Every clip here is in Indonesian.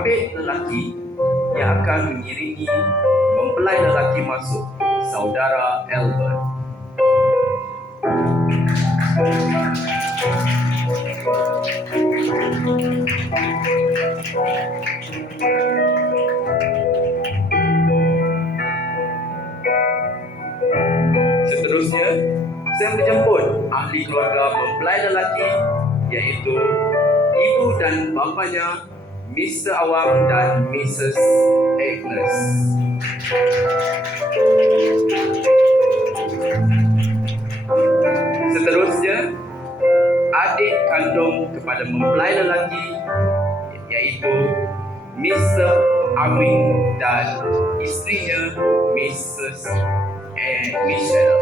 pengapit lelaki yang akan mengiringi mempelai lelaki masuk, Saudara Albert. Seterusnya, saya menjemput ahli keluarga mempelai lelaki, iaitu ibu dan bapanya, Mr. Awang dan Mrs. Agnes. Seterusnya, adik kandung kepada mempelai lelaki, iaitu Mr. Awing dan isterinya, Mrs. Michelle.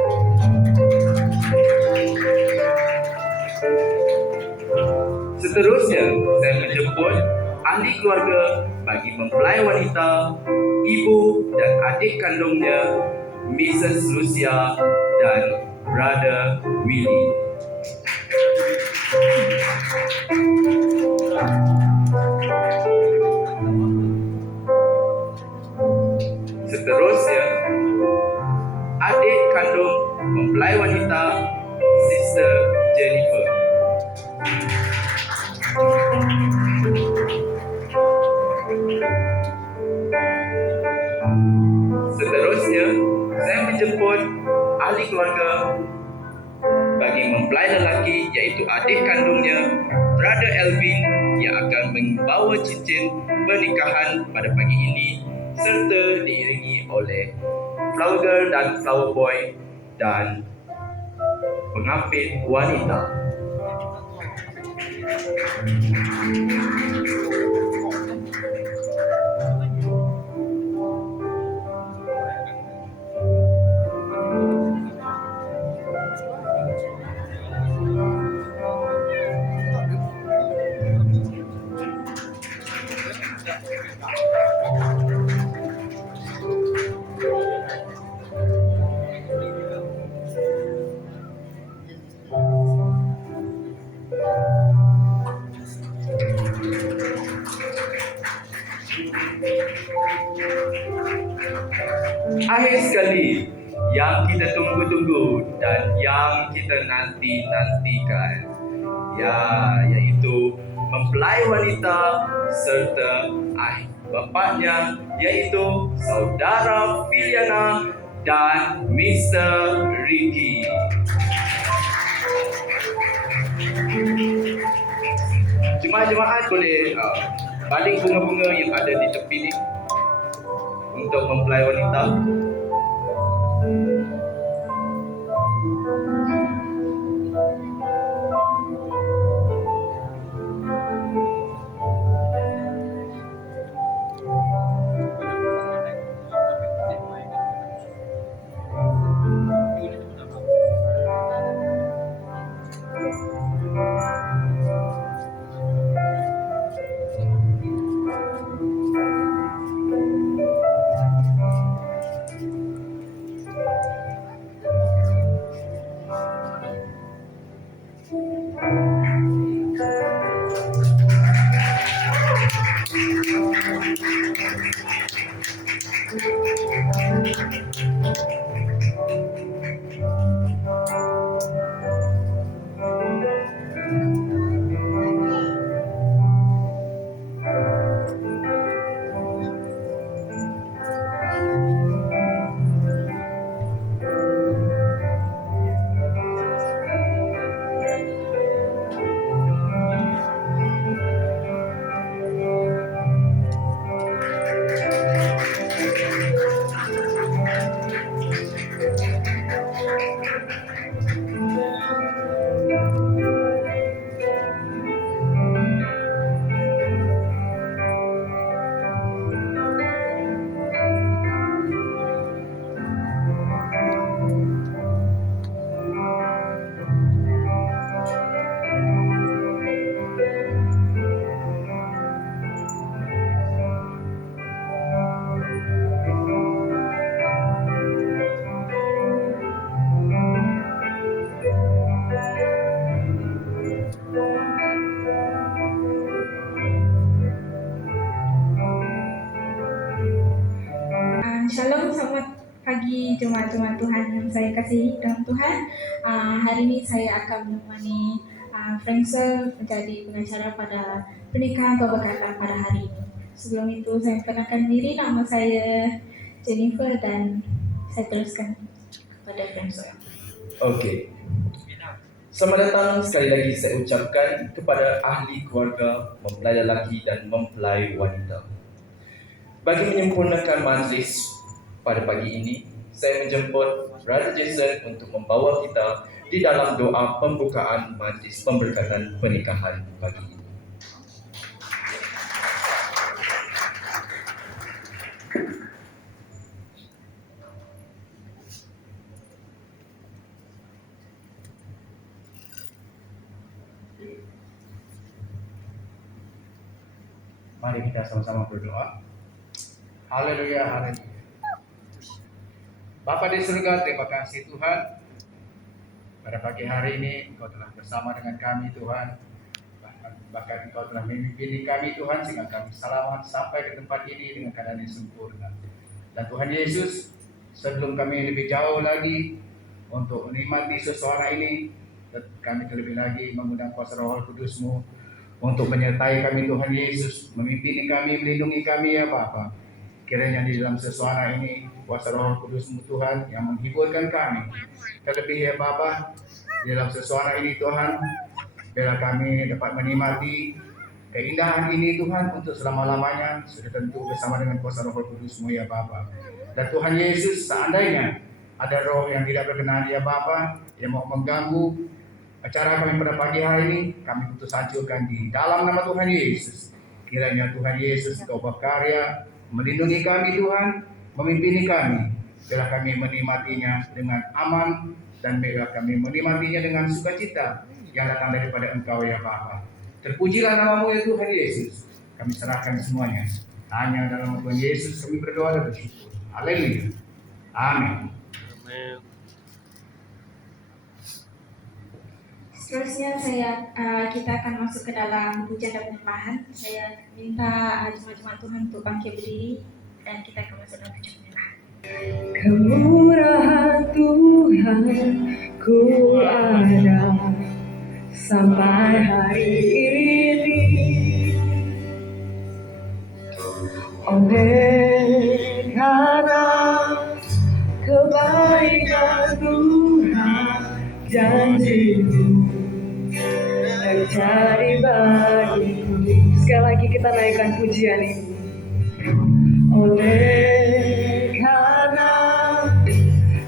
Seterusnya, saya menjemput ahli keluarga bagi mempelai wanita, ibu dan adik kandungnya, Mrs. Lucia dan Brother Willie. Seterusnya, adik kandung mempelai wanita, Sister Jennifer. Seterusnya, saya menjemput ahli keluarga bagi mempelai lelaki, iaitu adik kandungnya, Brother Elvin, yang akan membawa cincin pernikahan pada pagi ini, serta diiringi oleh Flower Girl dan Flower Boy dan pengapit wanita. Akhir sekali, yang kita tunggu-tunggu dan yang kita nanti-nantikan, yaitu mempelai wanita serta bapaknya, yaitu Saudara Filiana dan Mr. Ricky. Jemaah-jemaah boleh baling bunga-bunga yang ada di tepi ni untuk mempelai wanita. jemaat-jemaat Tuhan yang saya kasihi dalam Tuhan. Hari ini saya akan menemani Fransel menjadi pengacara pada pernikahan atau berkata pada hari ini. Sebelum itu saya perkenalkan diri, nama saya Jennifer dan saya teruskan kepada Fransel. Okey. Selamat datang sekali lagi saya ucapkan kepada ahli keluarga, mempelai lelaki dan mempelai wanita. Bagi menyempurnakan majlis pada pagi ini, saya menjemput Brother Jason untuk membawa kita di dalam doa pembukaan majlis pemberkatan pernikahan pagi ini. Mari kita sama-sama berdoa. Haleluya, haleluya. Bapa di surga, terima kasih Tuhan. Pada pagi hari ini Engkau telah bersama dengan kami Tuhan. Bahkan Engkau telah memimpin kami Tuhan sehingga kami selamat sampai ke tempat ini dengan keadaan yang sempurna. Dan Tuhan Yesus, sebelum kami lebih jauh lagi untuk menikmati suasana ini, kami terlebih lagi mengundang kuasa Roh Kudus-Mu untuk menyertai kami Tuhan Yesus, memimpin kami, melindungi kami ya Bapa. Kiranya di dalam suasana ini kuasa Roh Kudus-Mu Tuhan yang menghiburkan kami. Terlebih ya Bapa, di dalam suasana ini Tuhan, biarlah kami dapat menikmati keindahan ini Tuhan untuk selama-lamanya, sudah tentu bersama dengan kuasa Roh Kudus-Mu ya Bapa. Dan Tuhan Yesus, seandainya ada roh yang tidak berkenan ya Bapa, yang mau mengganggu acara kami pada pagi hari ini, kami putus hancurkan di dalam nama Tuhan Yesus. Kiranya Tuhan Yesus Engkau berkarya, melindungi kami Tuhan, memimpin kami. Biarlah kami menikmatinya dengan aman, dan biarlah kami menikmatinya dengan sukacita yang datang daripada Engkau ya Bapa. Terpujilah nama-Mu ya Tuhan Yesus. Kami serahkan semuanya. Hanya dalam Tuhan Yesus kami berdoa dan bersyukur. Haleluya. Amin. Seterusnya kita akan masuk ke dalam pujian dan penyembahan. Saya minta jemaat-jemaat Tuhan untuk bangkit berdiri dan kita akan masuk dalam pujian penyembahan. Kemurahan Tuhan ku ada sampai hari ini, oleh karena kebaikan Tuhan, janji-Mu terjadi bagiku. Sekali lagi kita naikkan pujian ini. Oleh karena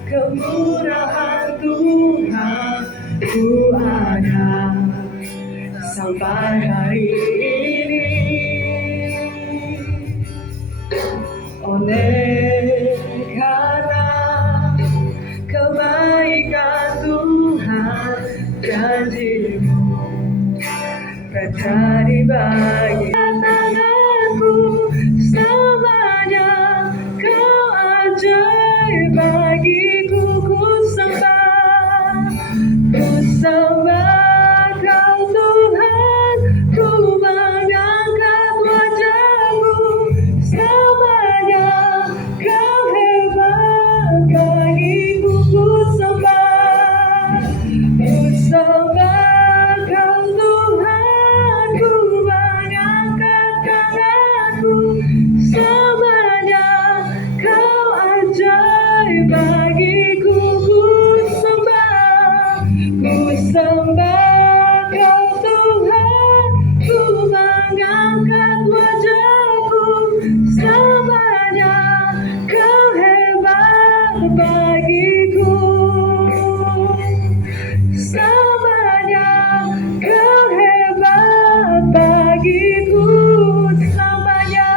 kemurahan Tuhan ku ada sampai hari ini, oleh karena kebaikan Tuhan, janji-Mu terjadi bagi tanganku semuanya. Kau ajaib bagiku, ku sembah Kau Tuhan, ku mengangkat wajah-Mu semuanya. Kau hebat bagiku, ku sembah Kau Tuhan, ku mengangkat tanganku semuanya. Kau ajaib bagiku, ku sembah Kau Tuhan, ku mengangkat wajahku semuanya. Kau hebat bagiku semuanya. Kau hebat bagiku semuanya.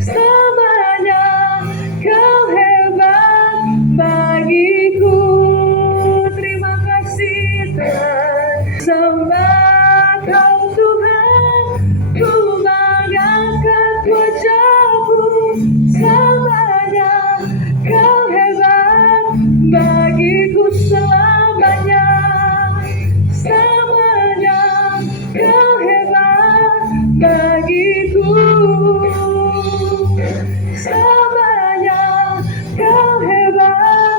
Semuanya Kau hebat bagiku. Terima kasih Tuhan. Sembah Kau Tuhan, ku mengangkat wajahku semuanya. Kau hebat bagiku selamanya. Selamanya Kau hebat bagiku. Selamanya Kau hebat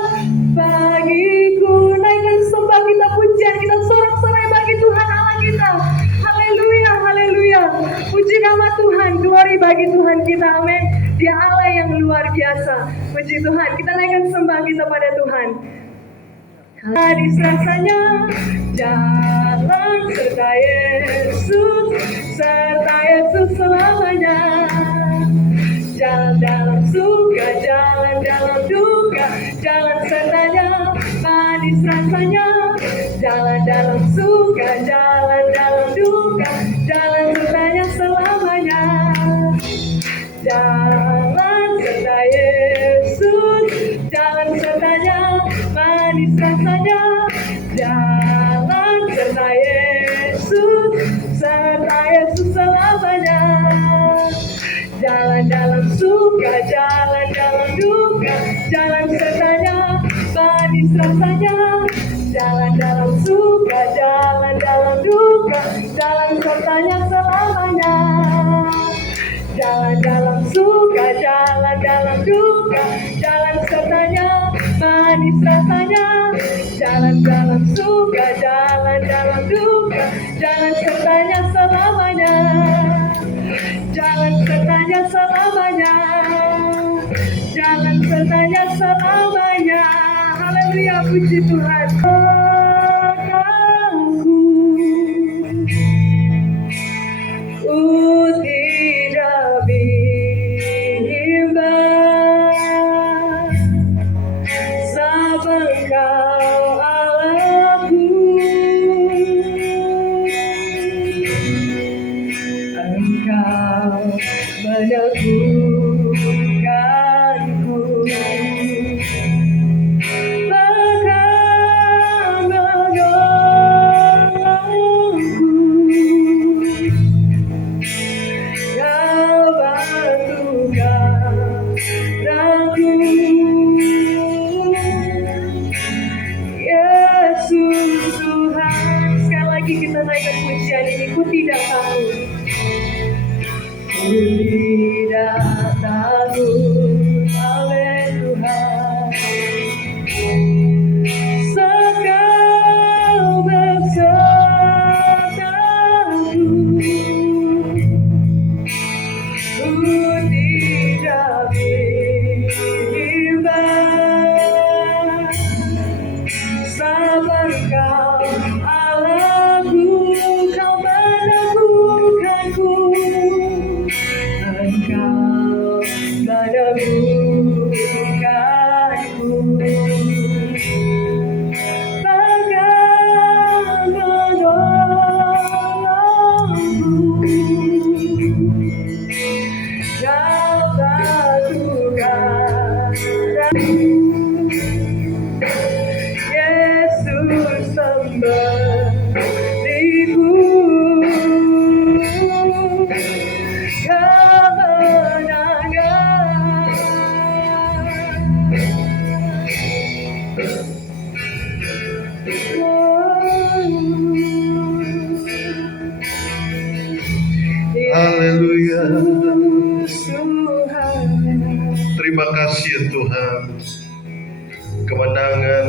puji Tuhan. Kita naikkan sembah kita pada Tuhan. Hadis rasanya jalan serta Yesus selamanya. Jalan dalam suka, jalan dalam duka, jalan sertanya manis rasanya. Jalan dalam suka, jalan dalam duka, jalan sertanya selamanya. Jalan serta Yesus, jalan sertanya manis rasanya. Jalan serta Yesus selamanya. Jalan dalam suka, jalan dalam duka, jalan sertanya manis rasanya. Jalan dalam suka, jalan dalam duka, jalan sertanya selamanya. Jalan dalam suka, jalan dalam duka, jalan sertanya manis rasanya. Jalan dalam suka, jalan dalam duka, jalan sertanya selamanya. Jalan sertanya selamanya. Jalan sertanya selamanya. Haleluya, puji Tuhan. Tidak bimbang, sabang kau Allahku. Engkau meneguhkanku, bahkan menolongku. Kau bantukan aku, Yesus Tuhan. Sekali lagi kita naikkan pujian ini. Ku tidak tahu, ku tidak tahu, oleh Tuhan. Sekau besertaku, ku tidak bimbang, sabar kau Allahku. Kau meneguhkanku, engkau meneguhkanku, bahkan menolongku. Kau bantukan aku, Yesus semberiku. Haleluya. Terima kasih ya Tuhan. Kemenangan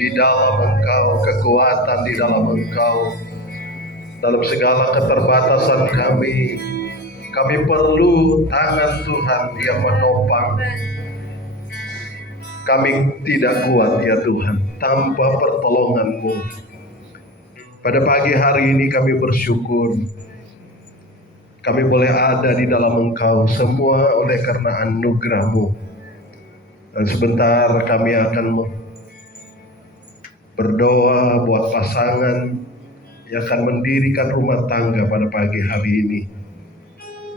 di dalam Engkau, kekuatan di dalam Engkau. Dalam segala keterbatasan kami perlu tangan Tuhan yang menopang. Kami tidak kuat ya Tuhan tanpa pertolongan-Mu. Pada pagi hari ini kami bersyukur kami boleh ada di dalam Engkau, semua oleh karena anugerah-Mu. Dan sebentar kami akan berdoa buat pasangan yang akan mendirikan rumah tangga pada pagi hari ini.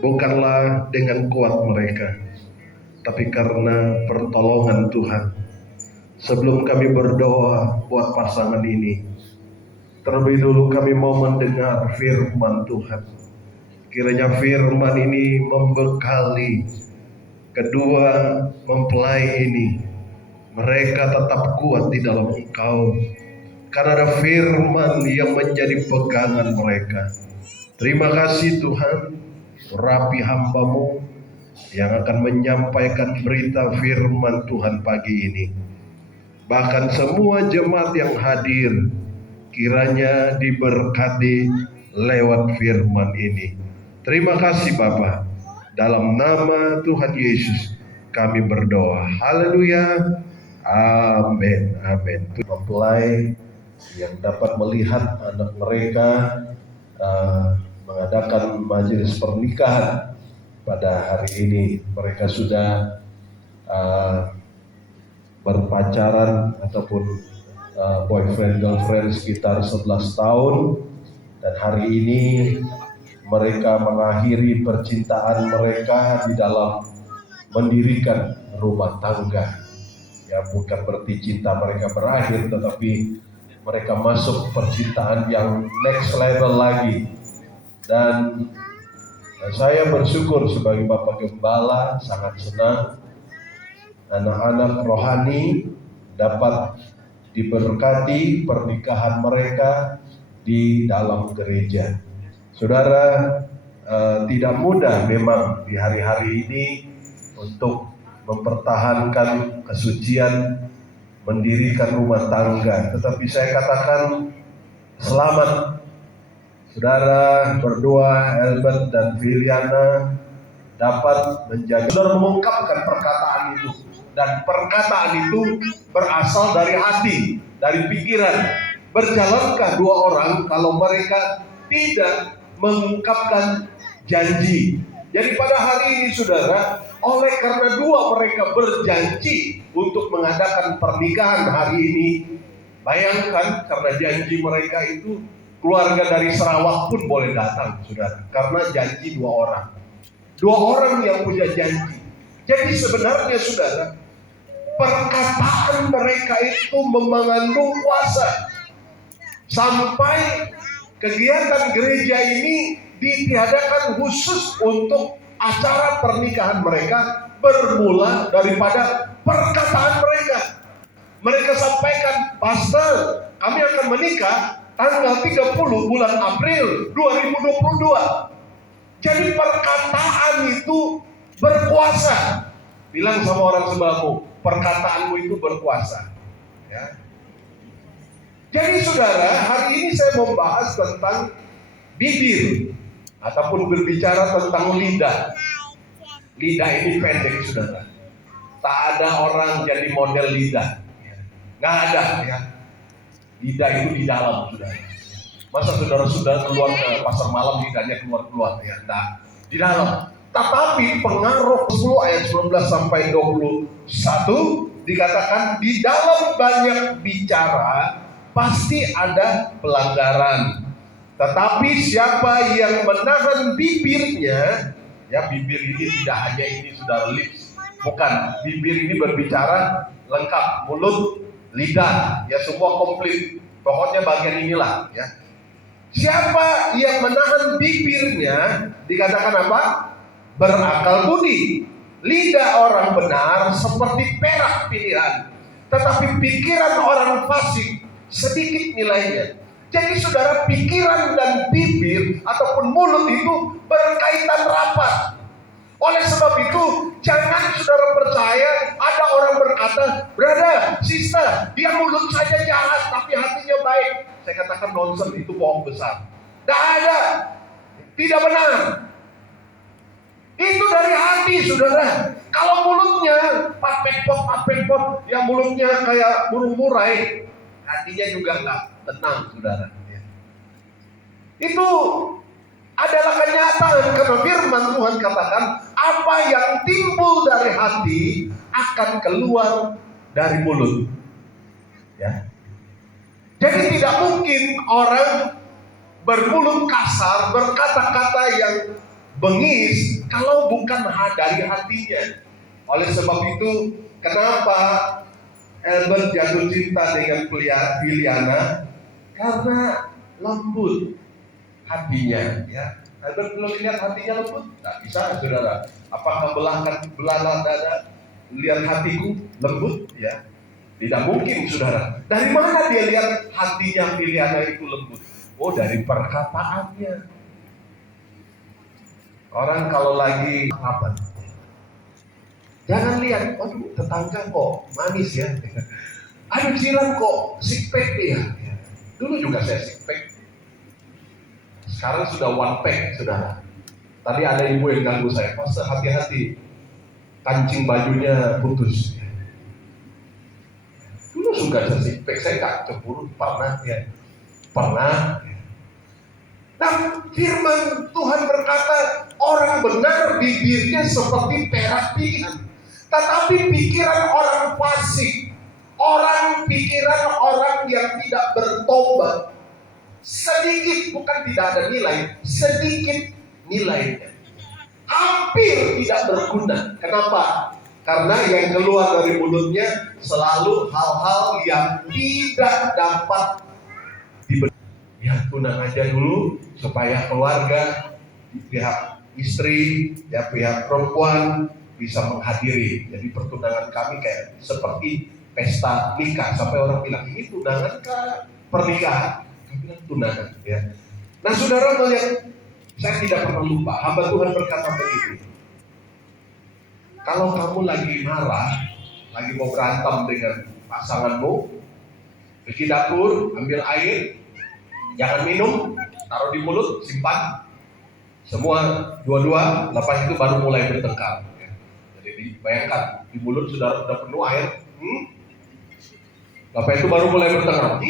Bukanlah dengan kuat mereka, tapi karena pertolongan Tuhan. Sebelum kami berdoa buat pasangan ini, terlebih dulu kami mau mendengar firman Tuhan. Kiranya firman ini membekali kedua mempelai ini. Mereka tetap kuat di dalam Engkau, karena ada firman yang menjadi pegangan mereka. Terima kasih Tuhan, rapi hamba-Mu yang akan menyampaikan berita firman Tuhan pagi ini. Bahkan semua jemaat yang hadir, kiranya diberkati lewat firman ini. Terima kasih Bapa, dalam nama Tuhan Yesus kami berdoa. Haleluya. Amin. Amin. Mempelai yang dapat melihat anak mereka mengadakan majelis pernikahan pada hari ini. Mereka sudah berpacaran ataupun boyfriend girlfriend sekitar 11 tahun, dan hari ini mereka mengakhiri percintaan mereka di dalam mendirikan rumah tangga. Ya, bukan berarti cinta mereka berakhir, tetapi mereka masuk percintaan yang next level lagi. Dan saya bersyukur sebagai Bapak Gembala, sangat senang anak-anak rohani dapat diberkati pernikahan mereka di dalam gereja. Saudara, tidak mudah memang di hari-hari ini untuk mempertahankan kesucian, mendirikan rumah tangga. Tetapi saya katakan selamat. Saudara berdua, Albert dan Viliana, dapat menjadi, saudara mengungkapkan perkataan itu. Dan perkataan itu berasal dari hati, dari pikiran. Berjalankah dua orang kalau mereka tidak mengungkapkan janji? Jadi pada hari ini saudara, oleh karena dua mereka berjanji untuk mengadakan pernikahan hari ini, bayangkan karena janji mereka itu, keluarga dari Sarawak pun boleh datang saudara, karena janji dua orang. Dua orang yang punya janji. Jadi sebenarnya saudara, perkataan mereka itu mengandung kuasa. Sampai kegiatan gereja ini ditiadakan khusus untuk acara pernikahan mereka, bermula daripada perkataan mereka. Mereka sampaikan, Pastor, kami akan menikah tanggal 30 bulan April 2022. Jadi perkataan itu berkuasa. Bilang sama orang sebelahmu, perkataanmu itu berkuasa. Ya. Jadi saudara, hari ini saya membahas tentang bibir ataupun berbicara tentang lidah. Lidah ini pendek saudara. Tak ada orang jadi model lidah. Nggak ada ya. Lidah itu di dalam saudara. Masa saudara-saudara keluar ke pasar malam lidahnya keluar-keluar ya? Nah, di dalam. Tetapi pengaruh 10 ayat 19 sampai 21 dikatakan di dalam banyak bicara pasti ada pelanggaran. Tetapi siapa yang menahan bibirnya, ya bibir ini tidak hanya ini sudah lips, bukan, bibir ini berbicara lengkap, mulut, lidah, ya semua komplit. Pokoknya bagian inilah ya. Siapa yang menahan bibirnya dikatakan apa? Berakal budi. Lidah orang benar seperti perak pilihan, tetapi pikiran orang fasik sedikit nilainya. Jadi saudara, pikiran dan bibir ataupun mulut itu berkaitan rapat. Oleh sebab itu, jangan saudara percaya ada orang berkata, brother, sister, dia mulut saja jahat tapi hatinya baik. Saya katakan nonsen, itu bohong besar. Tidak ada, tidak benar. Itu dari hati saudara. Kalau mulutnya papek-pot, yang mulutnya kayak burung murai, hatinya juga nggak tenang saudara. Itu adalah kenyataan karena firman Tuhan katakan apa yang timbul dari hati akan keluar dari mulut. Ya. Jadi tidak mungkin orang bermulut kasar, berkata-kata yang bengis kalau bukan dari hatinya. Oleh sebab itu, kenapa Albert jatuh cinta dengan Viliana? Karena lembut hatinya. Ya, Albert belum lihat hatinya lembut, tak bisa, saudara. Apakah belah dada lihat hatiku lembut? Ya, tidak mungkin, saudara. Dari mana dia lihat hatinya Viliana itu lembut? Oh, dari perkataannya. Orang kalau lagi apa? Jangan lihat, waduh tetangga kok manis ya. Aduh jiran kok six pack dia. Dulu juga saya six pack. Sekarang sudah one pack, saudara. Tadi ada ibu yang ganggu saya, Pastor hati-hati. kancing bajunya putus. Dulu suka saya sipek, saya nggak cemburu, pernah ya, pernah. Nah, firman Tuhan berkata, orang benar bibirnya seperti perak pilihan, tetapi pikiran orang fasik, pikiran orang yang tidak bertobat, sedikit, bukan tidak ada nilai, sedikit nilainya, hampir tidak berguna. Kenapa? Karena yang keluar dari mulutnya selalu hal-hal yang tidak dapat diberi. Ya, tunang aja dulu supaya keluarga, pihak istri, ya pihak perempuan bisa menghadiri. Jadi pertunangan kami kayak seperti pesta nikah, sampai orang bilang ini tunangan ke pernikahan. Kami bilang tunangan, ya. Nah, saudara melihat, saya tidak pernah lupa, hamba Tuhan berkata begitu. Kalau kamu lagi marah, lagi mau berantem dengan pasanganmu, pergi dapur, ambil air, jangan minum, taruh di mulut, simpan. Semua dua-dua, lepas itu baru mulai bertengkar. Jadi bayangkan, di mulut sudah penuh air, lepas itu baru mulai bertengkar.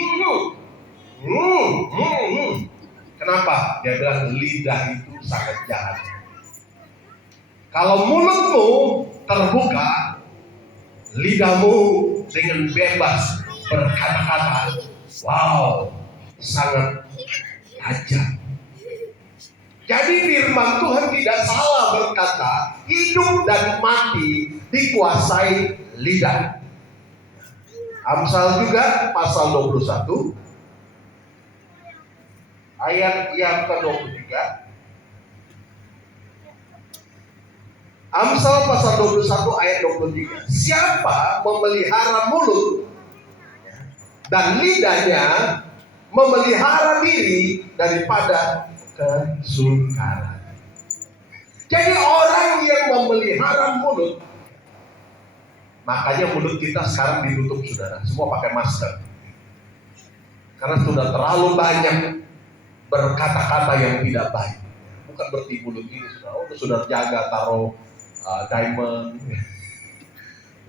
Kenapa? Dia bilang lidah itu sangat jahat. Kalau mulutmu terbuka, lidahmu dengan bebas berkata-kata, wow, sangat tajam. Jadi firman Tuhan tidak salah berkata, hidup dan mati dikuasai lidah. Amsal juga pasal 21 ayat yang ke-23. Amsal pasal 21 ayat 23. Siapa memelihara mulut dan lidahnya, memelihara diri daripada kesukaran. Jadi orang yang memelihara mulut, makanya mulut kita sekarang ditutup, saudara, semua pakai masker. Karena sudah terlalu banyak berkata-kata yang tidak baik. Bukan berarti mulut ini sudah jaga taruh diamond,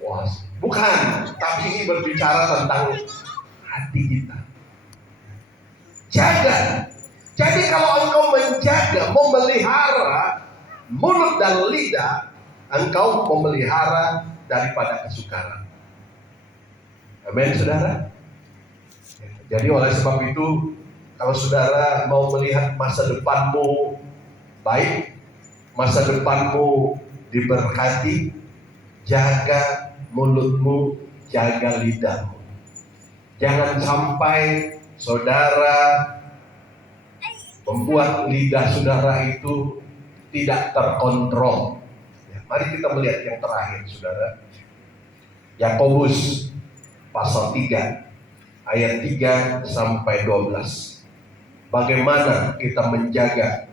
wah, bukan. Tapi ini berbicara tentang hati kita. Jaga. Jadi kalau engkau menjaga, memelihara mulut dan lidah, engkau memelihara daripada kesukaran. Amin, saudara. Jadi oleh sebab itu, kalau saudara mau melihat masa depanmu baik, masa depanmu diberkati, jaga mulutmu, jaga lidahmu. Jangan sampai saudara membuat lidah saudara itu tidak terkontrol. Ya, mari kita melihat yang terakhir, saudara. Yakobus pasal 3 ayat 3 sampai 12. Bagaimana kita menjaga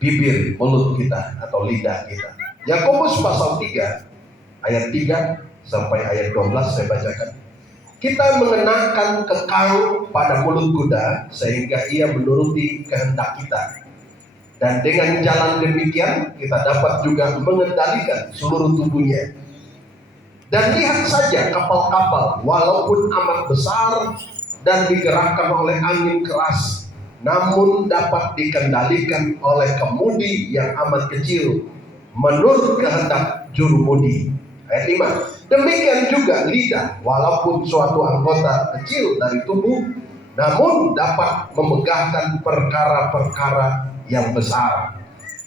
bibir, mulut kita atau lidah kita. Yakobus pasal 3 ayat 3 sampai ayat 12 saya bacakan. Kita mengenakan kekang pada mulut kuda sehingga ia menuruti kehendak kita. Dan dengan jalan demikian kita dapat juga mengendalikan seluruh tubuhnya. Dan lihat saja kapal-kapal walaupun amat besar dan digerakkan oleh angin keras, namun dapat dikendalikan oleh kemudi yang amat kecil menurut kehendak jurumudi. Ayat 5. Demikian juga lidah, walaupun suatu anggota kecil dari tubuh, namun dapat memegahkan perkara-perkara yang besar.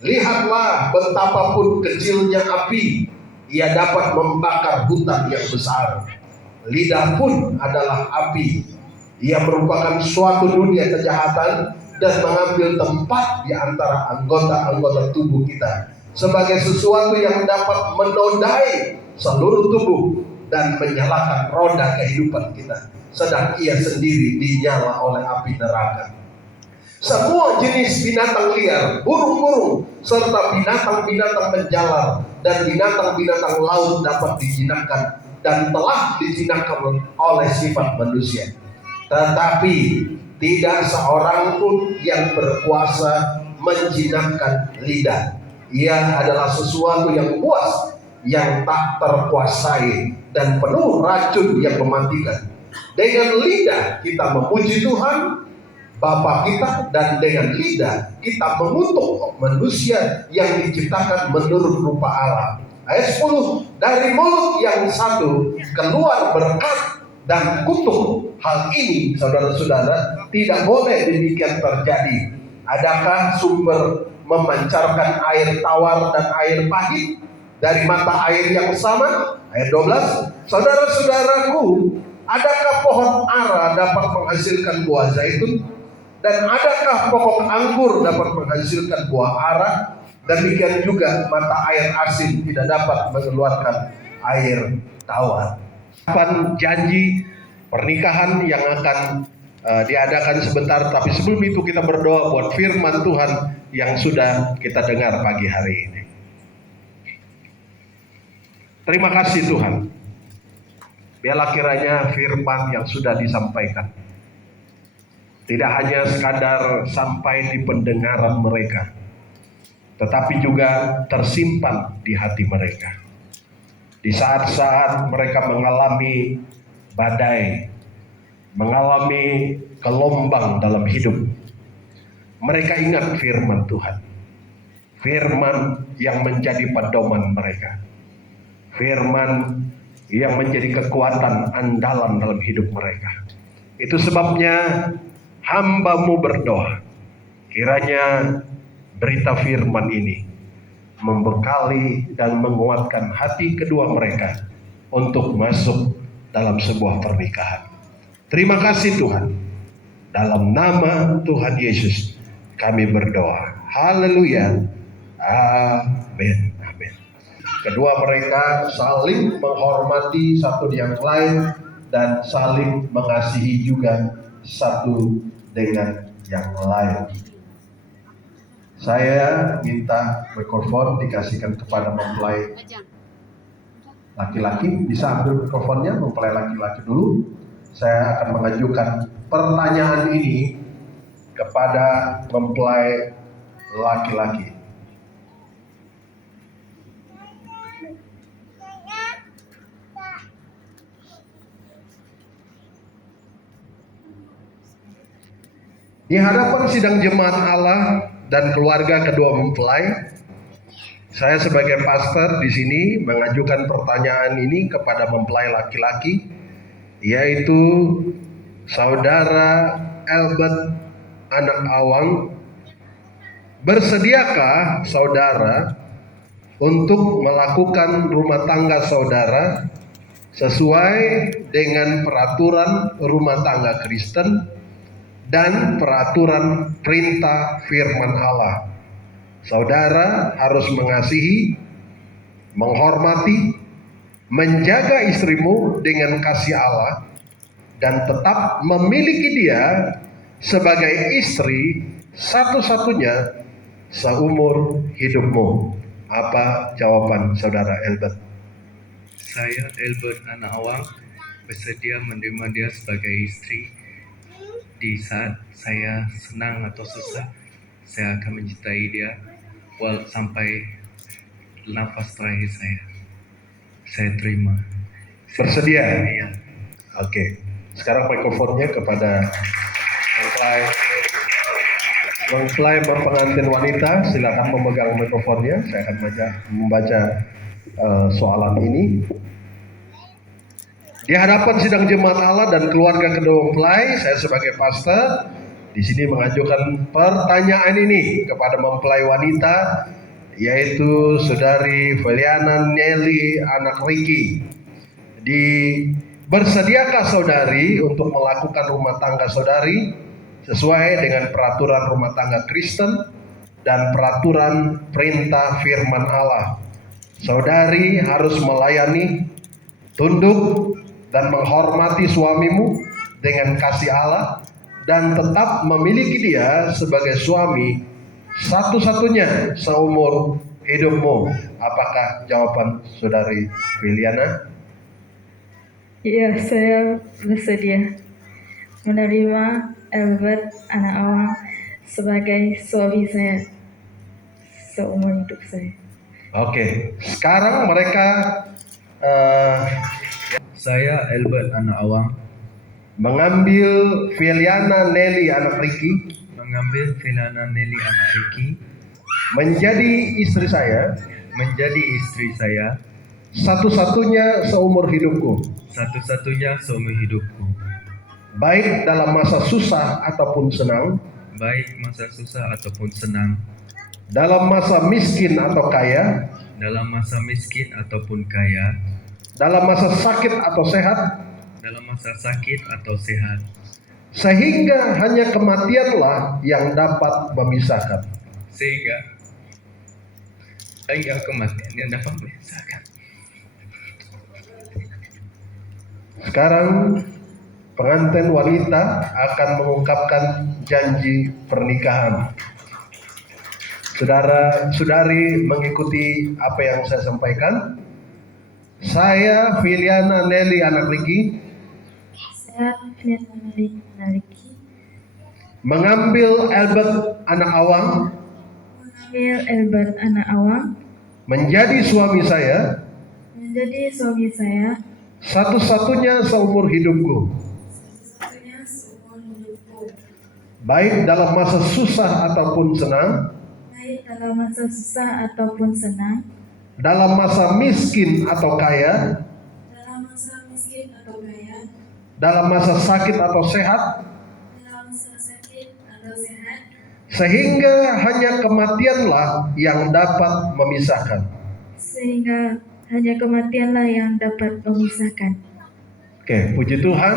Lihatlah betapapun kecilnya api, ia dapat membakar hutan yang besar. Lidah pun adalah api, ia merupakan suatu dunia kejahatan dan mengambil tempat di antara anggota-anggota tubuh kita sebagai sesuatu yang dapat menodai seluruh tubuh dan menyalakan roda kehidupan kita, sedang ia sendiri dinyala oleh api neraka. Semua jenis binatang liar, burung-burung, serta binatang-binatang menjalar dan binatang-binatang laut dapat dijinakkan dan telah dijinakkan oleh sifat manusia. Tetapi tidak seorang pun yang berkuasa menjinakkan lidah. Ia adalah sesuatu yang puas yang tak terkuasai dan penuh racun yang mematikan. Dengan lidah kita memuji Tuhan Bapa kita, dan dengan lidah kita mengutuk manusia yang diciptakan menurut rupa Allah. Ayat 10, dari mulut yang satu keluar berkat dan kutuk. Hal ini saudara-saudara tidak boleh demikian terjadi. Adakah sumber memancarkan air tawar dan air pahit dari mata air yang sama? Ayat 12, saudara-saudaraku, adakah pohon ara dapat menghasilkan buah zaitun? Dan adakah pokok anggur dapat menghasilkan buah ara? Demikian juga mata air asin tidak dapat mengeluarkan air tawar. Janji pernikahan yang akan diadakan sebentar, tapi sebelum itu kita berdoa buat firman Tuhan yang sudah kita dengar pagi hari ini. Terima kasih Tuhan. Biarlah kiranya firman yang sudah disampaikan tidak hanya sekadar sampai di pendengaran mereka, tetapi juga tersimpan di hati mereka. Di saat-saat mereka mengalami badai, mengalami gelombang dalam hidup, mereka ingat firman Tuhan. Firman yang menjadi pedoman mereka. Firman yang menjadi kekuatan andalan dalam hidup mereka. Itu sebabnya hamba-Mu berdoa, kiranya berita firman ini membekali dan menguatkan hati kedua mereka untuk masuk dalam sebuah pernikahan. Terima kasih Tuhan. Dalam nama Tuhan Yesus kami berdoa. Haleluya. Amin. Amin. Kedua mereka saling menghormati satu yang lain dan saling mengasihi juga satu dengan yang lain. Saya minta mikrofon dikasihkan kepada mempelai laki-laki. Bisa ambil mikrofonnya, mempelai laki-laki dulu. Saya akan mengajukan pertanyaan ini kepada mempelai laki-laki. Di hadapan sidang jemaat Allah dan keluarga kedua mempelai, saya sebagai pastor di sini mengajukan pertanyaan ini kepada mempelai laki-laki, yaitu Saudara Albert Anak Awang. Bersediakah saudara untuk melakukan rumah tangga saudara sesuai dengan peraturan rumah tangga Kristen dan peraturan perintah firman Allah? Saudara harus mengasihi, menghormati, menjaga istrimu dengan kasih Allah, dan tetap memiliki dia sebagai istri satu-satunya seumur hidupmu. Apa jawaban saudara Albert? Saya Albert Anak Awang bersedia menerima dia sebagai istri. Di saat saya senang atau susah, saya akan mencintai dia sampai nafas terakhir saya. Saya terima. Bersedia? Iya. Oke. Sekarang mikrofonnya kepada mempelai pengantin wanita. Silakan memegang mikrofonnya. Saya akan membaca soalan ini. Di hadapan sidang jemaat Allah dan keluarga kedua mempelai, saya sebagai pastor di sini mengajukan pertanyaan ini kepada mempelai wanita, yaitu Saudari Feliana Nelly Anak Ricky. Bersediakah saudari untuk melakukan rumah tangga saudari sesuai dengan peraturan rumah tangga Kristen dan peraturan perintah firman Allah? Saudari harus melayani, tunduk, dan menghormati suamimu dengan kasih Allah, dan tetap memiliki dia sebagai suami satu-satunya seumur hidupmu. Apakah jawaban saudari Filiana? Ya, saya bersedia menerima Albert Anak Awang sebagai suami saya seumur hidup saya. Oke, sekarang mereka eh, Saya Albert anak Awang mengambil Feliana Nelly anak Ricky mengambil Filana Nelly anak Ricky menjadi istri saya menjadi istri saya satu-satunya seumur hidupku, satu-satunya seumur hidupku, baik dalam masa susah ataupun senang, baik masa susah ataupun senang, dalam masa miskin atau kaya, dalam masa miskin ataupun kaya, dalam masa sakit atau sehat, dalam masa sakit atau sehat, sehingga hanya kematianlah yang dapat memisahkan. sehingga kematian yang dapat memisahkan. Sekarang pengantin wanita akan mengungkapkan janji pernikahan. Saudara-saudari mengikuti apa yang saya sampaikan. Saya Filiana Nelly anak Ricky Saya Filiana Nelly anak Ricky mengambil Albert anak Awang mengambil Albert anak Awang menjadi suami saya menjadi suami saya satu-satunya seumur hidupku, baik dalam masa susah ataupun senang, baik dalam masa susah ataupun senang, dalam masa miskin atau kaya, dalam masa miskin atau kaya, dalam masa sakit atau sehat, dalam masa sakit atau sehat, sehingga hanya kematianlah yang dapat memisahkan. sehingga hanya kematianlah yang dapat memisahkan. Oke, puji Tuhan.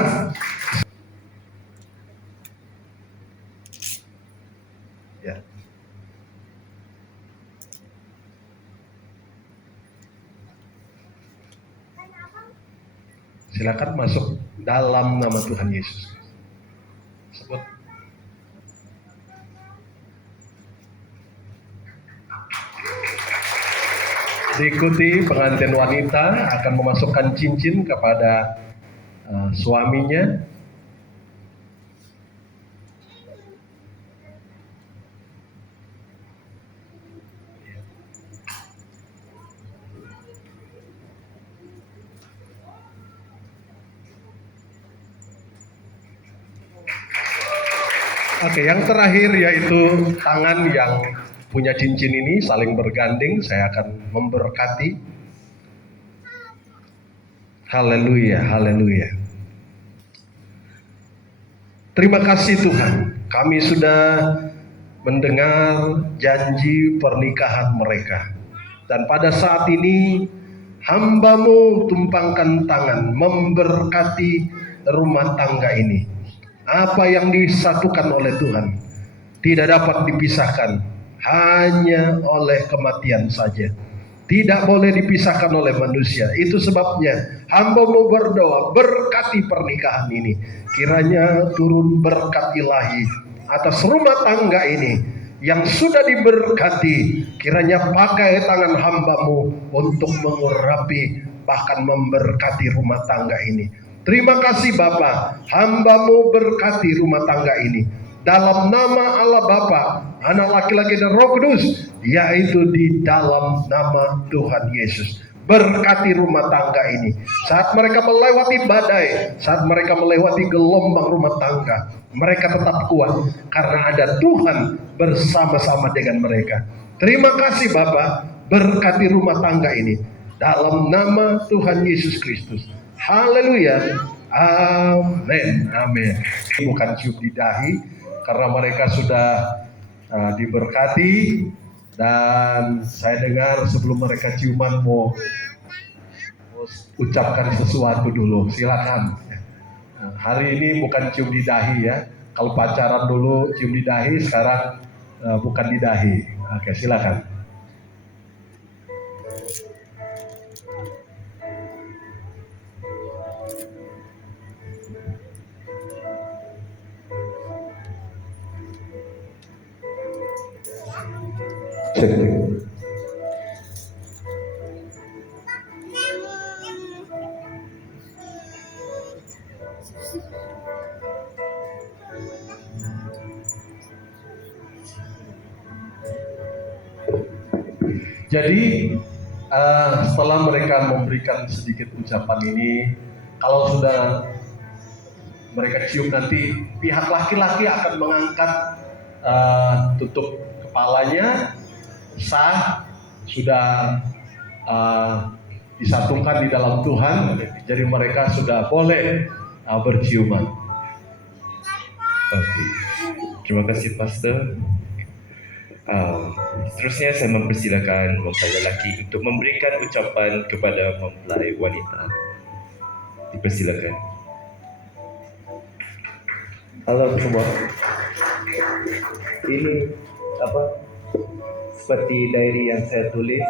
Ya. Silakan masuk dalam nama Tuhan Yesus. Sebut. Diikuti pengantin wanita akan memasukkan cincin kepada suaminya. Oke, yang terakhir yaitu tangan yang punya cincin ini saling bergandeng. Saya akan memberkati. Haleluya, haleluya. Terima kasih Tuhan, kami sudah mendengar janji pernikahan mereka. Dan pada saat ini hamba-Mu tumpangkan tangan memberkati rumah tangga ini. Apa yang disatukan oleh Tuhan tidak dapat dipisahkan hanya oleh kematian saja. Tidak boleh dipisahkan oleh manusia. Itu sebabnya hamba-Mu berdoa, berkati pernikahan ini. Kiranya turun berkat ilahi atas rumah tangga ini yang sudah diberkati. Kiranya pakai tangan hamba-Mu untuk mengurapi bahkan memberkati rumah tangga ini. Terima kasih Bapa, hamba-Mu berkati rumah tangga ini. Dalam nama Allah Bapa, Anak laki-laki dan Roh Kudus, yaitu di dalam nama Tuhan Yesus. Berkati rumah tangga ini. Saat mereka melewati badai, saat mereka melewati gelombang rumah tangga, mereka tetap kuat karena ada Tuhan bersama-sama dengan mereka. Terima kasih Bapa, berkati rumah tangga ini. Dalam nama Tuhan Yesus Kristus. Haleluya. Amin. Amin. Bukan cium di dahi karena mereka sudah diberkati, dan saya dengar sebelum mereka ciuman mau ucapkan sesuatu dulu. Silakan. Hari ini bukan cium di dahi ya. Kalau pacaran dulu cium di dahi, sekarang bukan di dahi. Oke, silakan. Cek. Jadi setelah mereka memberikan sedikit ucapan ini, kalau sudah mereka cium nanti pihak laki-laki akan mengangkat tutup kepalanya, sah, sudah disatukan di dalam Tuhan, jadi mereka sudah boleh berciuman. Oke, terima kasih Pastor. Seterusnya saya mempersilakan mempelai lelaki untuk memberikan ucapan kepada mempelai wanita. Dipersilakan. Halo semua. Ini seperti diary yang saya tulis.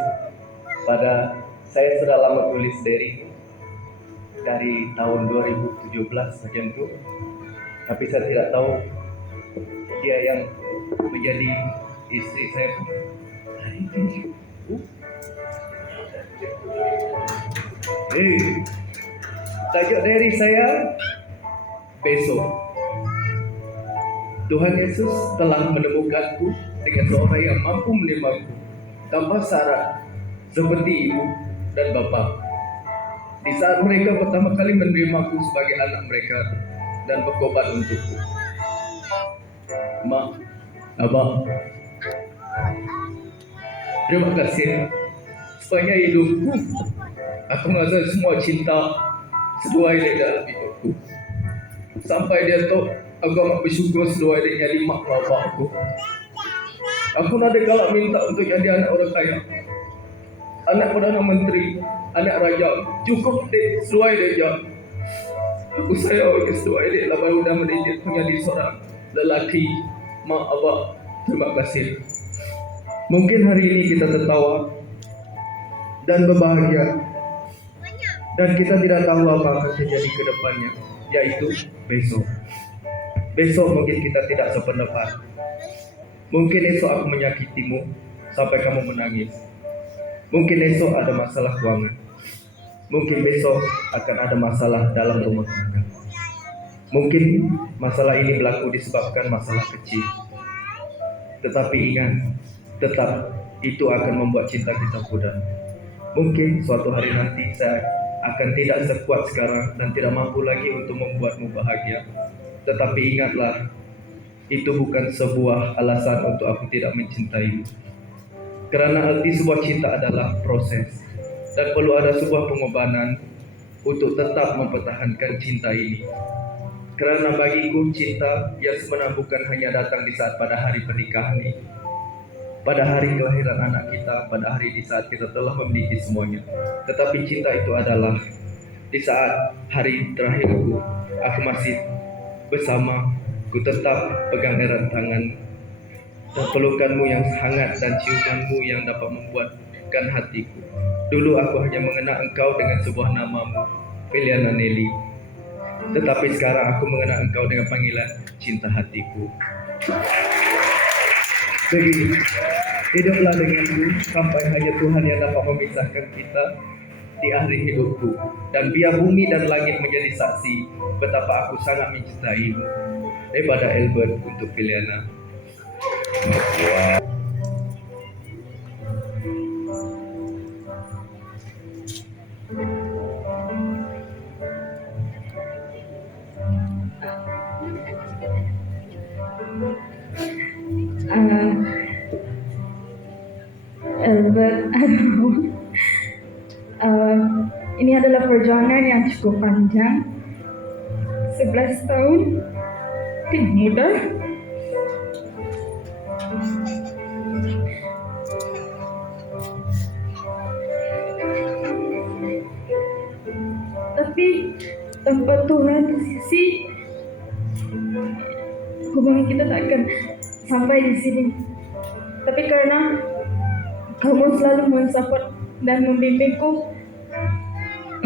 Saya sudah lama tulis diary dari tahun 2017 macam itu. Tapi saya tidak tahu dia yang menjadi istri saya hari ini. Tajuk diary saya besok. Tuhan Yesus telah menemukanku dengan seorang yang mampu menerimanya tanpa syarat seperti ibu dan bapa. Di saat mereka pertama kali menerimaku sebagai anak mereka dan berkorban untukku. Mak, Abah, terima kasih sepanjang hidupku. Aku merasa semua cinta sesuai di dalam hidupku. Sampai dia tahu aku amat bersyukur sesuai dengan mak bapak aku. Aku ada kalau minta untuk jadi anak orang kaya, anak Perdana Menteri, anak raja, cukup dek sesuai dia. Aku sayang sesuai dia lah baru dah mendidik menjadi seorang lelaki. Mak abah, terima kasih. Mungkin hari ini kita tertawa dan berbahagia, dan kita tidak tahu apa akan terjadi ke depannya, yaitu besok. Besok mungkin kita tidak sependapat. Mungkin esok aku menyakitimu sampai kamu menangis. Mungkin esok ada masalah keuangan. Mungkin besok akan ada masalah dalam rumah tangga. Mungkin masalah ini berlaku disebabkan masalah kecil. Tetapi ingat, tetap itu akan membuat cinta kita pudar. Mungkin suatu hari nanti saya akan tidak sekuat sekarang dan tidak mampu lagi untuk membuatmu bahagia. Tetapi ingatlah, itu bukan sebuah alasan untuk aku tidak mencintaimu. Kerana arti sebuah cinta adalah proses, dan perlu ada sebuah pengorbanan untuk tetap mempertahankan cinta ini. Kerana bagiku cinta yang sebenar bukan hanya datang di saat pada hari pernikahan ini, pada hari kelahiran anak kita, pada hari di saat kita telah memiliki semuanya. Tetapi cinta itu adalah di saat hari terakhirku, aku masih bersama, ku tetap pegang erat tangan dan pelukanmu yang hangat dan ciumanmu yang dapat membuatkan hatiku. Dulu aku hanya mengenal engkau dengan sebuah namamu, Filiana Nelly. Tetapi sekarang aku mengenal engkau dengan panggilan cinta hatiku. Jadi, hiduplah denganku sampai hanya Tuhan yang dapat memisahkan kita di akhir hidupku. Dan biar bumi dan langit menjadi saksi betapa aku sangat mencintaimu. Daripada Albert untuk Filiana. Wow. Albert, ini adalah perjuangan yang cukup panjang, 11 tahun, tidak mudah. Tapi tanpa Tuhan di sisi, hubungan kita tak akan sampai di sini. Tapi karena kamu selalu mensupport dan membimbingku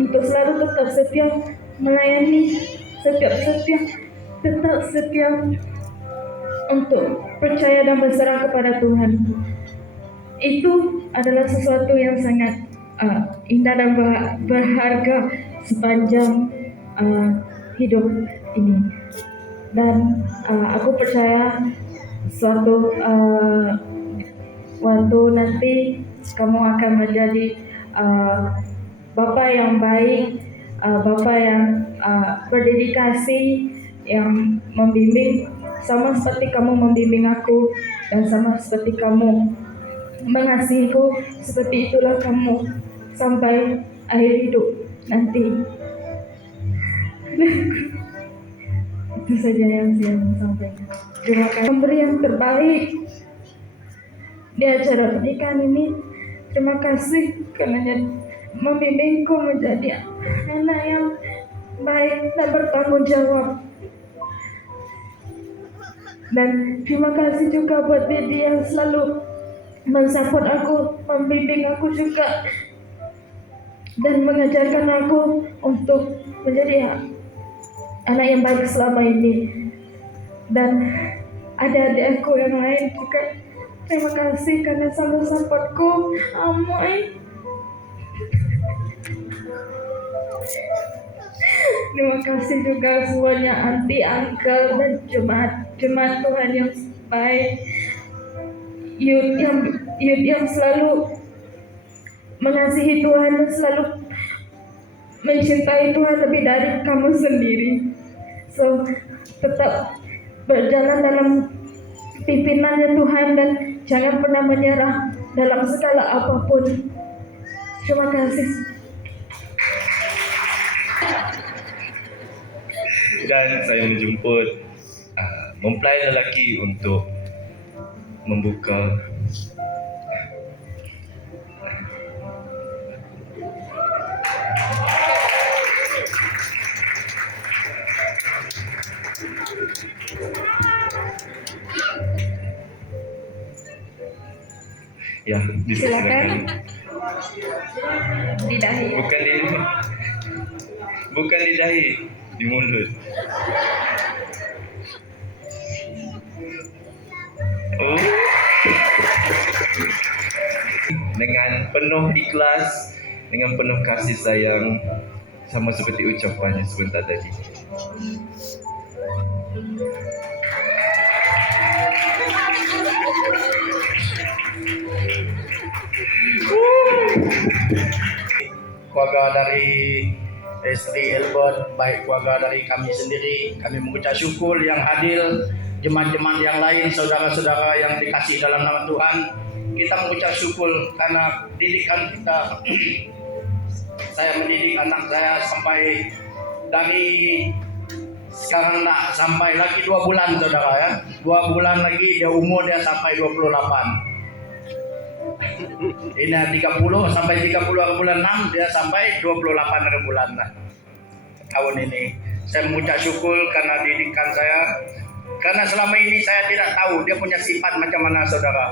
untuk selalu tetap setia melayani, tetap setia untuk percaya dan berserah kepada Tuhan. Itu adalah sesuatu yang sangat indah dan berharga sepanjang hidup ini. Dan aku percaya suatu waktu nanti kamu akan menjadi bapa yang baik, bapa yang berdedikasi, yang membimbing sama seperti kamu membimbing aku dan sama seperti kamu mengasihiku, seperti itulah kamu sampai akhir hidup nanti. Itu saja yang saya mau sampaikan. Terima kasih memberi yang terbaik di acara pernikahan ini. Terima kasih karena membimbingku menjadi anak yang baik dan bertanggung jawab. Dan terima kasih juga buat Dedi yang selalu mensupport aku, membimbing aku juga, dan mengajarkan aku untuk menjadi anak yang baik selama ini. Dan adik-adik aku yang lain juga, terima kasih karena selalu supportku. Amoy. Terima kasih juga semuanya, anti, uncle, dan jemaat Tuhan yang baik, youth yang selalu mengasihi Tuhan dan selalu mencintai Tuhan lebih dari kamu sendiri. So, tetap berjalan dalam pimpinannya Tuhan dan jangan pernah menyerah dalam segala apapun. Terima kasih. Dan saya menjemput mempelai lelaki untuk membuka ya, Silakan. Di dahi. Bukan di dahi, di mulut. Oh. Dengan penuh ikhlas, dengan penuh kasih sayang, sama seperti ucapannya sebentar tadi. Keluarga dari istri Albert, baik keluarga dari kami sendiri, kami mengucap syukur yang adil, jemaat-jemaat yang lain, saudara-saudara yang dikasih dalam nama Tuhan, kita mengucap syukur karena didikan kita. Saya mendidik anak saya sampai dari sekarang nak sampai lagi 2 bulan, saudara ya, 2 bulan lagi dia umur dia sampai 28. Ini 30 sampai 30 bulan 6 dia sampai 28 bulan lah. Tahun ini saya mengucap syukur karena didikan saya, karena selama ini saya tidak tahu dia punya sifat macam mana, saudara.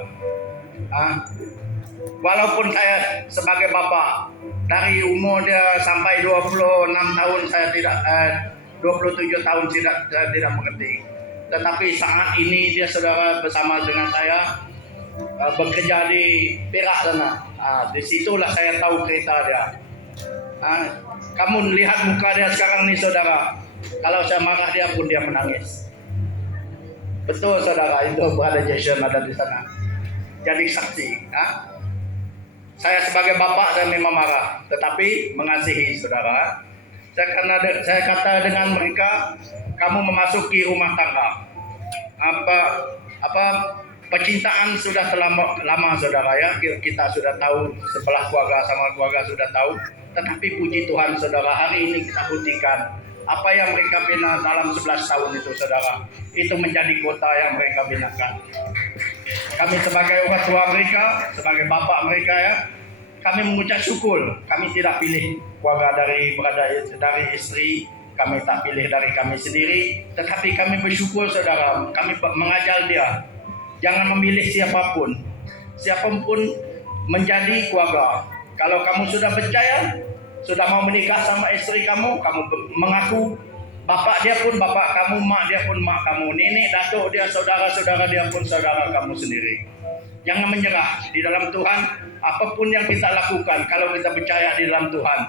Walaupun saya sebagai bapak dari umur dia sampai 26 tahun saya tidak 27 tahun saya tidak mengerti. Tetapi saat ini dia, saudara, bersama dengan saya bekerja di Perak sana. Disitulah saya tahu cerita dia. Kamu lihat muka dia sekarang nih, saudara. Kalau saya marah dia pun dia menangis. Betul, saudara, itu Brother Jason ada di sana. Jadi saksi. Saya sebagai bapak saya memang marah, tetapi mengasihi, saudara. Saya kata dengan mereka, kamu memasuki rumah tangga. Percintaan sudah lama, saudara ya. Kita sudah tahu, sebelah keluarga sama keluarga sudah tahu. Tetapi puji Tuhan, saudara, hari ini kita buktikan apa yang mereka bina dalam 11 tahun itu, saudara. Itu menjadi kota yang mereka binakan. Kami sebagai orang tua mereka, sebagai bapak mereka ya, kami mengucap syukur. Kami tidak pilih keluarga dari istri, kami tak pilih dari kami sendiri. Tetapi kami bersyukur, saudara. Kami mengajar dia. Jangan memilih siapapun menjadi keluarga. Kalau kamu sudah percaya, sudah mau menikah sama istri kamu, kamu mengaku bapak dia pun bapak kamu, mak dia pun mak kamu, nenek, datuk dia, saudara-saudara dia pun saudara kamu sendiri. Jangan menyerah di dalam Tuhan. Apapun yang kita lakukan, kalau kita percaya di dalam Tuhan,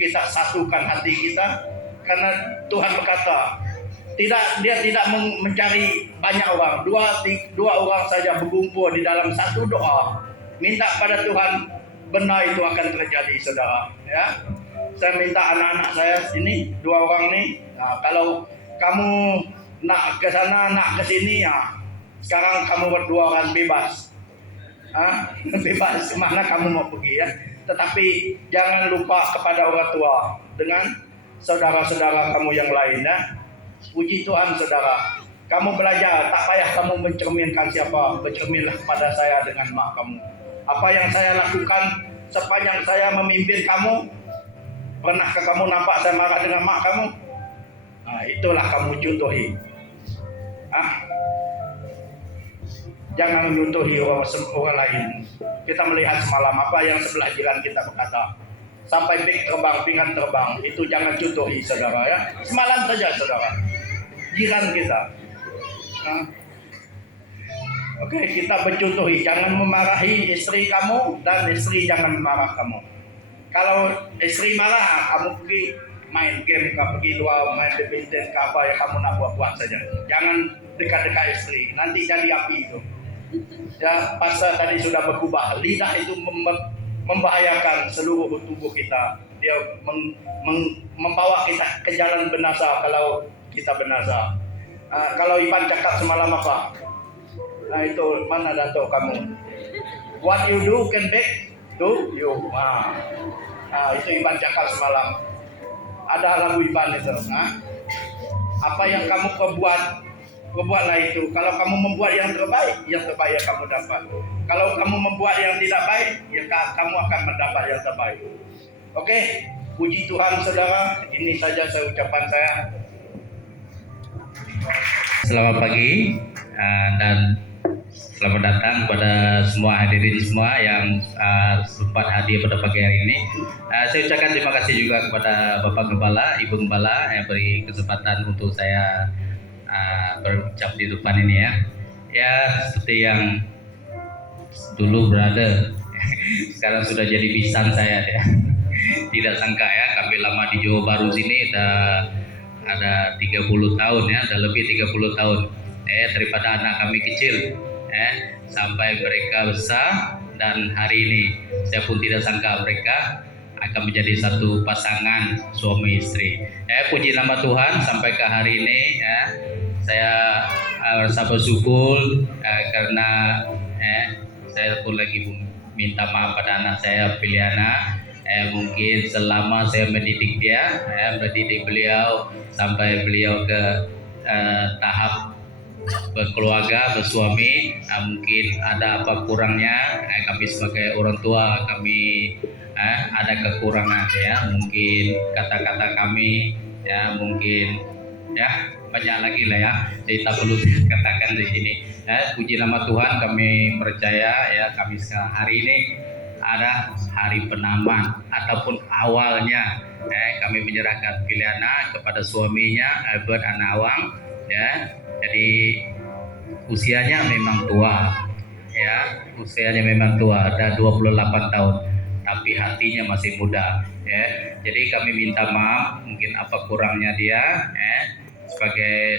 kita satukan hati kita, karena Tuhan berkata, dia tidak mencari banyak orang, dua orang saja berkumpul di dalam satu doa, minta pada Tuhan benar itu akan terjadi, saudara. Ya, saya minta anak-anak saya ini 2 orang nih. Nah, kalau kamu nak ke sana, nak ke sini, ya sekarang kamu berdua orang bebas. Bebas kemana kamu mau pergi ya. Tetapi jangan lupa kepada orang tua dengan saudara-saudara kamu yang lain ya. Puji Tuhan saudara. Kamu belajar, tak payah kamu mencerminkan siapa, bercerminlah kepada saya dengan mak kamu. Apa yang saya lakukan sepanjang saya memimpin kamu, pernahkah kamu nampak saya marah dengan mak kamu? Nah, itulah kamu contohi. Jangan menyuntuhi orang lain. Kita melihat semalam apa yang sebelah jiran kita berkata. Sampai pik terbang, pinggan terbang. Itu jangan contohi saudara ya. Semalam saja saudara. Jiran kita. Oke, kita mencontohi. Jangan memarahi istri kamu dan istri jangan memarah kamu. Kalau istri marah, kamu pergi main game, pergi luar main badminton, apa yang kamu nak buat saja. Jangan dekat-dekat istri. Nanti jadi api itu. Ya, pasal tadi sudah berubah. Lidah itu membahayakan seluruh tubuh kita. Dia membawa kita ke jalan binasa kalau kita binasa. Kalau Ivan cakap semalam apa? Nah itu mana datuk kamu? What you do can back to you. Itu Ivan cakap semalam. Ada lagu Ivan itu. Apa yang kamu perbuatlah itu. Kalau kamu membuat yang terbaik yang kamu dapat. Kalau kamu membuat yang tidak baik, ya kamu akan mendapat yang terbaik. Oke, puji Tuhan saudara. Ini saja ucapan saya. Selamat pagi dan selamat datang kepada semua hadirin semua yang sempat hadir pada pagi hari ini. Saya ucapkan terima kasih juga kepada Bapak Gembala, Ibu Gembala yang beri kesempatan untuk saya berucap di depan ini ya. Ya seperti yang dulu berada, sekarang sudah jadi bisan saya ya. Tidak sangka ya, kami lama di Johor Bahru sini ada 30 tahun ya, ada lebih 30 tahun daripada anak kami kecil sampai mereka besar, dan hari ini saya pun tidak sangka mereka akan menjadi satu pasangan suami istri. Puji nama Tuhan sampai ke hari ini ya, saya rasa bersyukur karena saya pun lagi minta maaf pada anak saya Piliana. Mungkin selama saya mendidik dia, mendidik beliau sampai beliau ke tahap berkeluarga, bersuami, mungkin ada apa kurangnya, kami sebagai orang tua kami ada kekurangan ya, mungkin kata-kata kami ya, mungkin ya banyak lagi lah ya, jadi tak perlu katakan di sini. Puji nama Tuhan, kami percaya ya, kami sekarang hari ini ada hari penamaan ataupun awalnya kami menyerahkan Piliana kepada suaminya Albert Anawang ya. Jadi usianya memang tua ya, usianya memang tua, ada 28 tahun, tapi hatinya masih muda ya. Jadi kami minta maaf mungkin apa kurangnya dia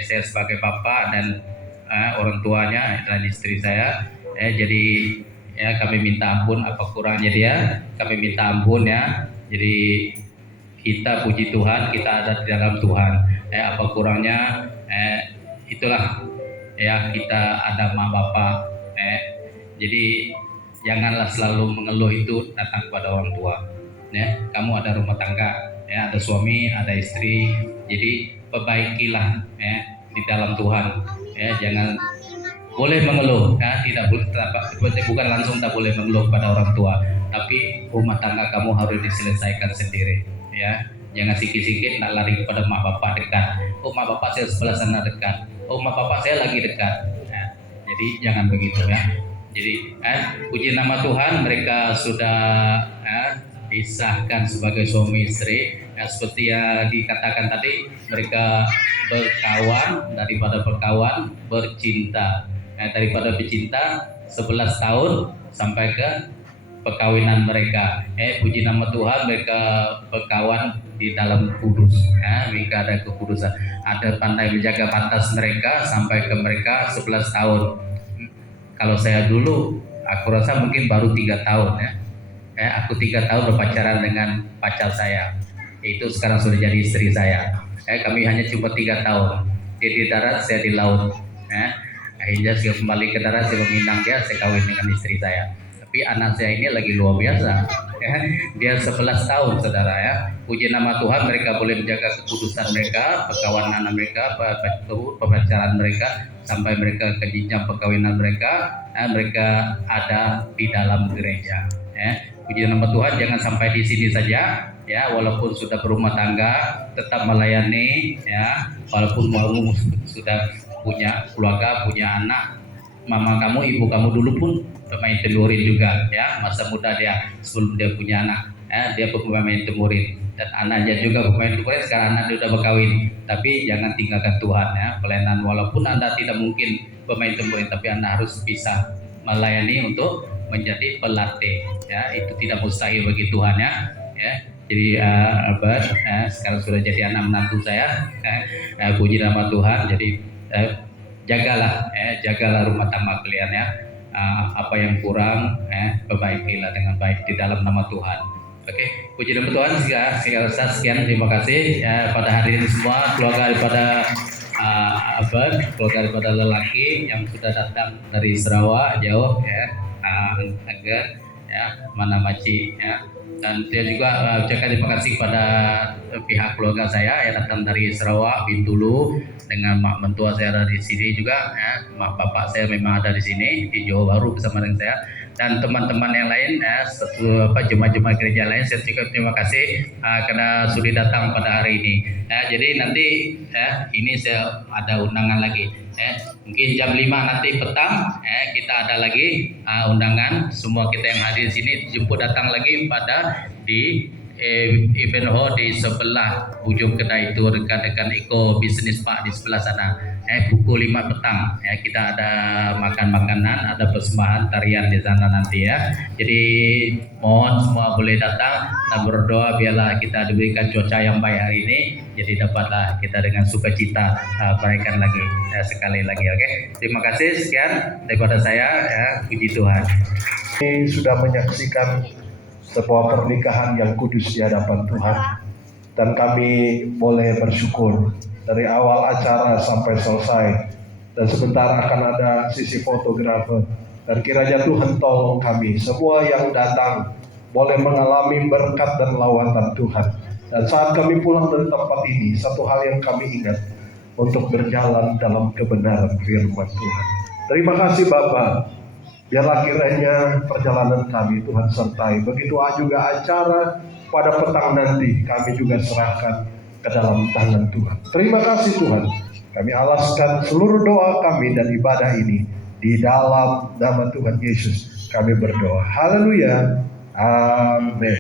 saya sebagai bapak dan orang tuanya dan istri saya jadi ya, kami minta ampun apa kurangnya dia, kami minta ampun ya. Jadi kita puji Tuhan, kita ada di dalam Tuhan. Apa kurangnya itulah ya, kita ada mak bapak. Jadi janganlah selalu mengeluh itu datang kepada orang tua. Ya, kamu ada rumah tangga, ya, ada suami, ada istri. Jadi perbaikilah ya di dalam Tuhan. Ya, jangan boleh mengeluh, ya, tidak boleh, bukan langsung tak boleh mengeluh pada orang tua, tapi rumah tangga kamu harus diselesaikan sendiri, ya. Jangan sikit-sikit nak lari kepada mak bapak dekat. Oh, mak bapak saya sebelah sana dekat. Oh, mak bapak saya lagi dekat. Ya. Jadi jangan begitu ya. Jadi puji nama Tuhan, mereka sudah disahkan sebagai suami istri. Ya, seperti yang dikatakan tadi, mereka berkawan, daripada berkawan bercinta. Daripada bercinta 11 tahun sampai ke perkawinan mereka. Puji nama Tuhan, mereka berkawan di dalam kudus. Mereka ada kekudusan, ada pandai menjaga batas mereka sampai ke mereka 11 tahun. Kalau saya dulu Aku rasa mungkin baru 3 tahun ya. Aku 3 tahun berpacaran dengan pacar saya. Itu sekarang sudah jadi istri saya. Kami hanya cuma 3 tahun. Dia di darat, saya di laut. Akhirnya saya kembali ke darat, saya meminang dia, saya kawin dengan istri saya. Tapi anak saya ini lagi luar biasa. Dia 11 tahun, saudara ya. Puji nama Tuhan, mereka boleh menjaga kekudusan mereka, perkawinan mereka, pacaran mereka, sampai mereka ke jenjang perkawinan mereka. Mereka ada di dalam gereja. Puji nama Tuhan, jangan sampai di sini saja. Ya, walaupun sudah berumah tangga, tetap melayani. Ya, walaupun mau sudah punya keluarga, punya anak, mama kamu, ibu kamu dulu pun pemain telurin juga. Ya, masa muda dia sebelum dia punya anak, dia pemain telurin, dan anaknya juga pemain telurin. Sekarang anak dia udah berkawin, tapi jangan tinggalkan Tuhan ya. Pelayanan walaupun Anda tidak mungkin pemain telurin, tapi Anda harus bisa melayani untuk menjadi pelatih. Ya, itu tidak mustahil bagi Tuhan ya. Jadi Albert sekarang sudah jadi anak menantu saya. Puji nama Tuhan. Jadi jagalah rumah tangga kalian ya. Apa yang kurang, perbaikilah dengan baik di dalam nama Tuhan. Oke, puji nama Tuhan. Sekian, terima kasih pada hari ini semua, keluarga daripada Albert, keluarga daripada lelaki yang sudah datang dari Sarawak jauh ya, Angger ya, mana Maci ya. Dan saya juga ucapkan terima kasih kepada pihak keluarga saya yang datang dari Sarawak, Bintulu, dengan mak mentua saya ada di sini juga ya. Mak bapak saya memang ada di sini di Johor Bahru bersama dengan saya, dan teman-teman yang lain jemaat-jemaat gereja lain. Saya juga terima kasih karena sudah datang pada hari ini. Jadi nanti ini saya ada undangan lagi. Mungkin jam 5 nanti petang kita ada lagi undangan. Semua kita yang hadir di sini jemput datang lagi pada di event hall di sebelah ujung kedai itu, dekat Eco Business Park di sebelah sana. Pukul 5 petang kita ada makan makanan, ada persembahan tarian di sana nanti ya. Jadi mohon semua boleh datang dan berdoa biarlah kita diberikan cuaca yang baik hari ini. Jadi dapatlah kita dengan sukacita merayakan lagi sekali lagi. Oke. Terima kasih, sekian daripada saya ya. Puji Tuhan. Ini sudah menyaksikan sebuah pernikahan yang kudus di hadapan Tuhan, dan kami boleh bersyukur dari awal acara sampai selesai, dan sebentar akan ada sisi fotografer, dan kiranya Tuhan tolong kami semua yang datang boleh mengalami berkat dan lawatan Tuhan. Dan saat kami pulang dari tempat ini, satu hal yang kami ingat, untuk berjalan dalam kebenaran firman Tuhan. Terima kasih Bapak. Biarlah kiranya perjalanan kami Tuhan sertai. Begitu juga acara pada petang nanti kami juga serahkan ke dalam tangan Tuhan. Terima kasih Tuhan. Kami alaskan seluruh doa kami dan ibadah ini di dalam nama Tuhan Yesus. Kami berdoa. Haleluya. Amin.